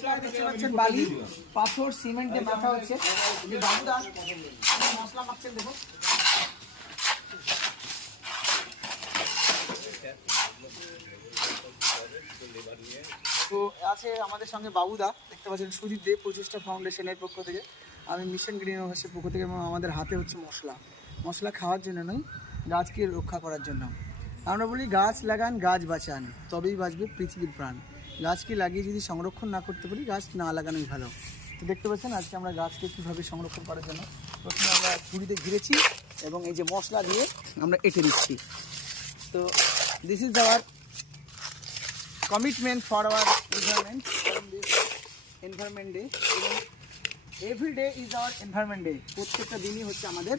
মশলা দেখতে পাচ্ছেন বালি পাথর সিমেন্ট দিয়ে মাখা হচ্ছে। বাবুদা মশলা মাখছেন দেখো। তো আছে আমাদের সঙ্গে বাবুদা, দেখতে পাচ্ছেন সুদীপ দে প্রচেষ্টা ফাউন্ডেশনের পক্ষ থেকে, আমি মিশন গ্রিন হাউসের পক্ষ থেকে, এবং আমাদের হাতে হচ্ছে মশলা খাওয়ার জন্য নয়, গাছকে রক্ষা করার জন্য। আমরা বলি গাছ লাগান গাছ বাঁচান, তবেই বাঁচবে পৃথিবীর প্রাণ। গাছকে লাগিয়ে যদি সংরক্ষণ না করতে পারি, গাছ না লাগানোই ভালো। তো দেখতে পাচ্ছেন আজকে আমরা গাছকে কীভাবে সংরক্ষণ করার জন্য প্রথমে আমরা ঝুড়িতে ঘিরেছি এবং এই যে মশলা দিয়ে আমরা এঁটে দিচ্ছি। তো this is our commitment for our environment day, এবং every day is our environment day. প্রত্যেকটা দিনই হচ্ছে আমাদের